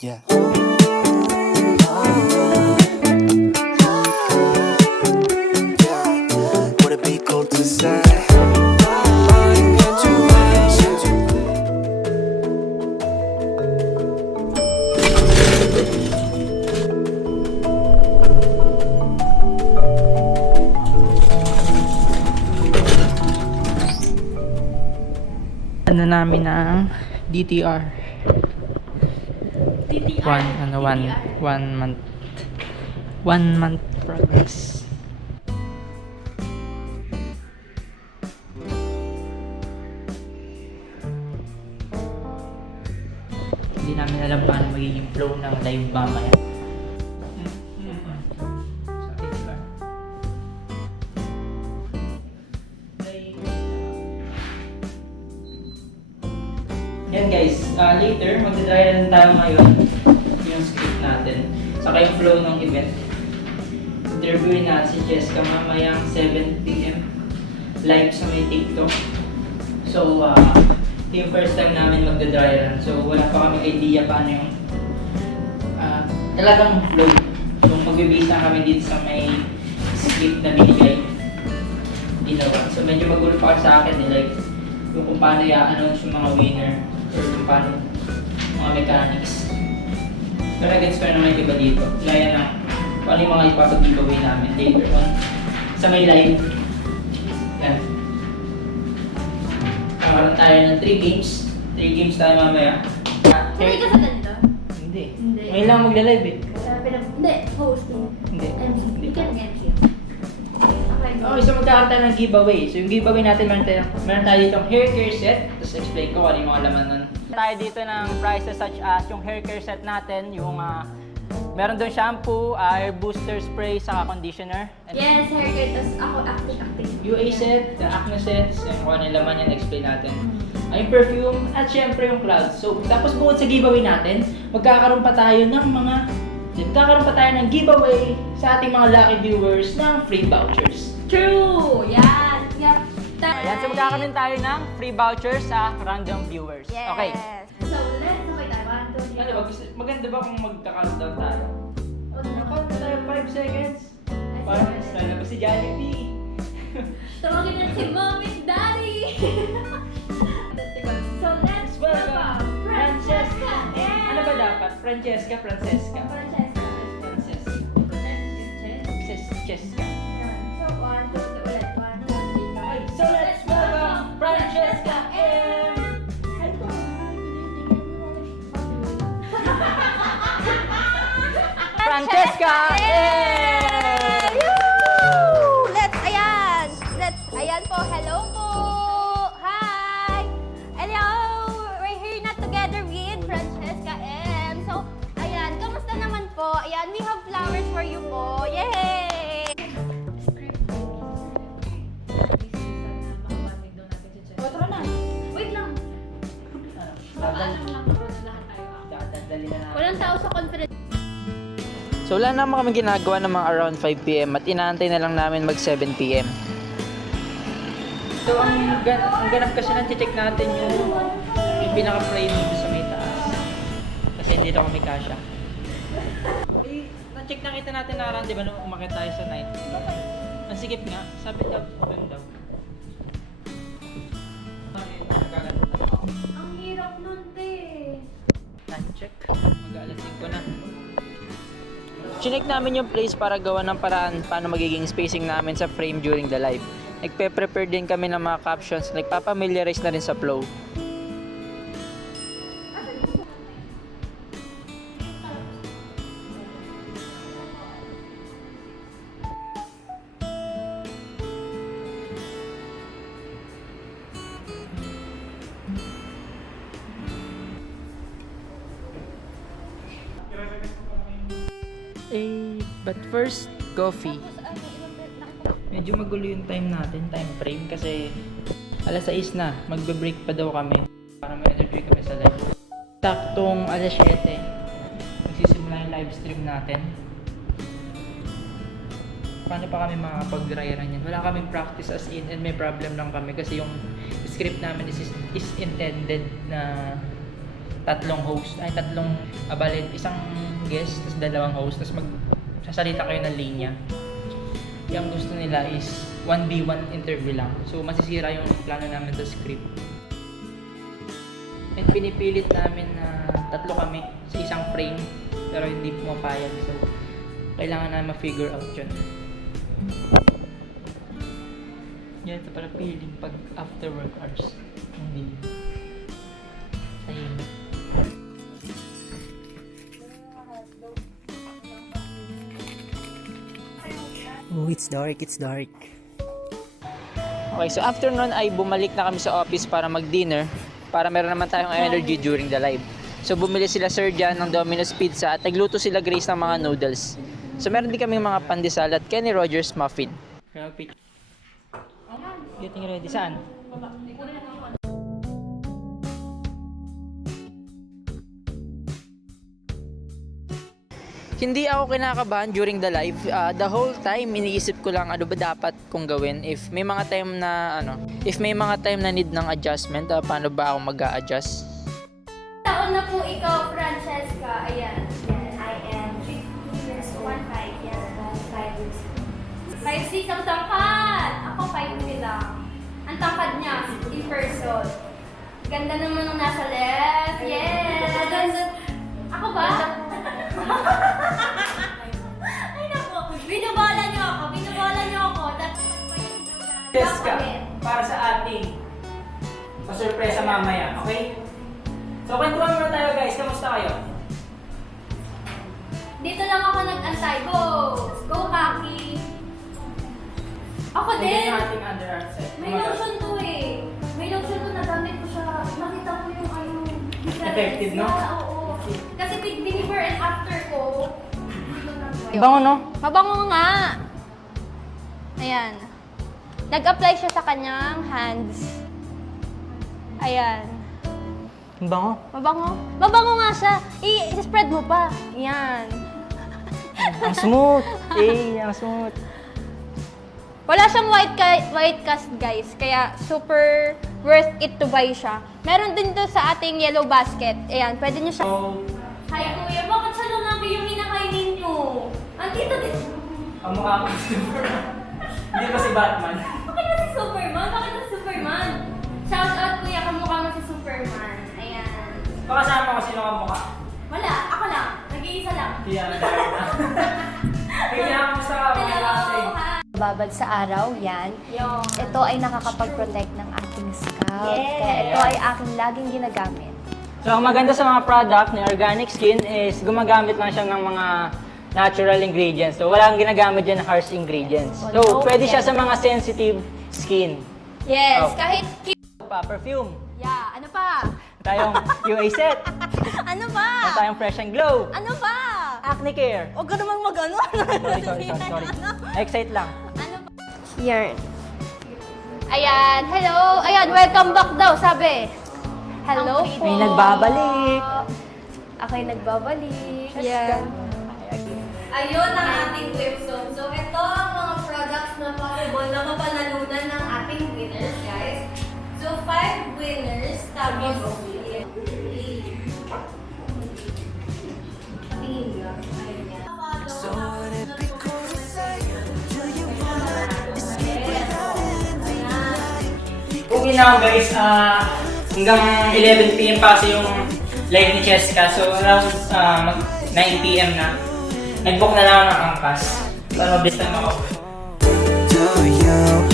Yeah. Would it be cool to say my intuition to Ano namin ng DTR. DTR. One month. 1 month progress. Hindi namin alam paano magiging flow ng live mamaya. Yan guys, later magdadry na tayo ngayon yung script natin saka yung flow ng event. Interviewin natin si Jessica mamayang 7 PM live sa may TikTok. So, ito yung first time namin magdadry run. So, wala pa kami idea paano yung talagang flow. Kung magbibisa kami dito sa may script na binigay ginawa. So, medyo magulo pa sa akin like yung kung paano i-announce yung mga winner or kung paano mga mechanics. Pero gets ko na naman yung iba dito. Gaya na kung ano yung mga ipapag-giveaway namin later on sa may live. Yan. Kakaroon tayo ng 3 games. 3 games tayo mamaya. Sanay ka sa ganito? Hindi. Hindi. Ngayon lang magla-live eh. Hindi, hosting. Hindi. MC. Hindi You pa. can MC. Okay. Okay, so magkakaroon tayo ng giveaway. So yung giveaway natin, meron tayo ditong hair care set. Tapos explain ko ano yung mga laman nun. Tayo dito ng prices such as yung hair care set natin, yung meron doon shampoo, hair booster spray, saka conditioner. And Yes, haircut. Tapos ako acting. UA set, the acne sets, yung kung ano yung laman yan, explain natin. Ay perfume, at syempre yung clouds. So, tapos bukod sa giveaway natin, magkakaroon pa tayo ng giveaway sa ating mga lucky viewers ng free vouchers. True! Yan! Yep. Ayan, so magkakaroon tayo ng free vouchers sa random viewers. Yes. Okay. So, let's okay tayo. 1, 2, 3. Ano ba, maganda ba kung mag-countdown tayo? Count tayo 5 seconds. Parang style na si Jollibee. Tawagin na si Mommy and Daddy! So, let's welcome Francesca and... Ano ba dapat? Francesca. Francesca. Francesca. So, 1, 2, ulit. 1, 2, 3, go. Okay, so let's welcome Francesca M. Francesca M. Ayan po, hello po! Hi! Hello! We're here na together with Francesca M. So, ayan, kamusta naman po? Ayan, we have flowers for you po. Yay! Tara na. Wait lang. Papaalam lang ako na lahat tayo. Dadali na natin. Walang tao sa conference. So wala naman kami ginagawa ng mga around 5 PM at inaantay na lang namin mag 7 PM. So ang ganap kasi check natin yung pinaka-frame dito sa may taas. Kasi hindi daw kami kasya. Na-check na kita natin na around, di ba, nung umakit tayo sa 9. Ang sikip nga, sabi daw, doon daw. Ang hirap nun, te. Check. Mag-alas 5 na. Chinek namin yung place para gawa ng paraan paano magiging spacing namin sa frame during the live. Nagpe-prepare din kami ng mga captions, nagpapamiliarize na rin sa flow. But first, coffee. Medyo magulo yung time natin, time frame, kasi alas 6 na, magbe-break pa daw kami para may energy kami sa live. Taktong alas 7, magsisimula yung live stream natin. Paano pa kami makakapag-dry run yan? Wala kaming practice as in, and may problem lang kami kasi yung script namin is intended na tatlong host, bale, isang guest, tapos dalawang host, tapos magsasalita kayo ng linya. Yung gusto nila is 1v1 interview lang. So, masisira yung plano namin sa script. And pinipilit namin na tatlo kami sa isang frame, pero hindi pumapayag. So, kailangan na ma-figure out yun. Yan, ito para feeling pag after work hours. Hindi. Tahimik. Oh, it's dark, it's dark. Okay, so after nun ay bumalik na kami sa office para mag-dinner para meron naman tayong energy during the live. So bumili sila Sir Jan ng Domino's Pizza at nagluto sila Grace ng mga noodles. So meron din kaming mga pandesal at Kenny Rogers muffin. Getting ready. Saan? Hindi ako kinakabahan during the live. The whole time iniisip ko lang ano ba dapat kong gawin if may mga time na need ng adjustment, paano ba ako mag-a-adjust? Taon na po ikaw, Francesca. Ayan. I am 3 years, 1, 5. Yes, 5 years. 5'6" ang tangkad. Ako 5'3" lang. Ang tangkad niya in person. Ganda naman ng nasa left. Yes. Ganda. Ako ba? Ay naku. Binubola niyo ako. Jessica, para sa ating pasurpresa mamaya, okay? So, kwentuhan muna tayo guys. Kamusta kayo? Dito lang ako nag-antay. Go! Go, Kaki! Ako Ito din! yung ating underarm set. May lotion to eh. May lotion to, nagamit ko siya. Nakita ko yung ano. Effective, no? Oo. Kasi before and after ko. Bango, no? Mabango nga! Ayan. Nag-apply siya sa kanyang hands. Ayan. Bango. Mabango? Mabango nga siya. I-spread mo pa. Ayan. Ang smooth. Ang smooth. Wala siyang white cast, guys. Kaya super worth it to buy siya. Meron din to sa ating yellow basket. Ayan, pwede niyo siya. So, Hi, kuya. Bakit siya lumaki yung hinakainin niyo? Andito din. ang mukha mo Superman. Hindi ba si Batman? Bakit na si Superman? Bakit na si Superman? Shout out, kuya. Kamukha mo si Superman. Ayan. Pakasama ko sino ang mukha. Wala. Ako lang. Nag-iisa lang. Kaya na. Kaya ako sa Hello. Hi. Babad sa araw, yan. Yung. Ito ay nakakapag-protect ng aking scalp. Yes. Kaya ito ay aking laging ginagamit. So, ang maganda sa mga product ni Organic Skin is gumagamit lang siya ng mga natural ingredients. So, walang ginagamit dyan harsh ingredients. So, pwede siya sa mga sensitive skin. Yes. Oh. Kahit Perfume. yeah. Ano pa? Tayong UA set. Ano pa? Tayong Fresh and Glow. Ano pa? Acne Care. Huwag ka naman mag-ano. Sorry. Excite lang. Ano pa? Yarn. Ayan, hello. Ayan, welcome back daw, sabi. Hello po. May nagbabalik. Ako'y nagbabalik. Yan. Ayun ang ating website. So, ito ang mga products na possible na mapanalunan ng ating winners, guys. So, 5 winners. Tapos, So would it be cool to say, do you wanna escape without ending the night? Uwi na ako guys, hanggang 11 PM pa kasi yung live ni Cheska. So around 9 PM na. Nag-book na lang ako ng angkas para mabilis na makauwi. Do you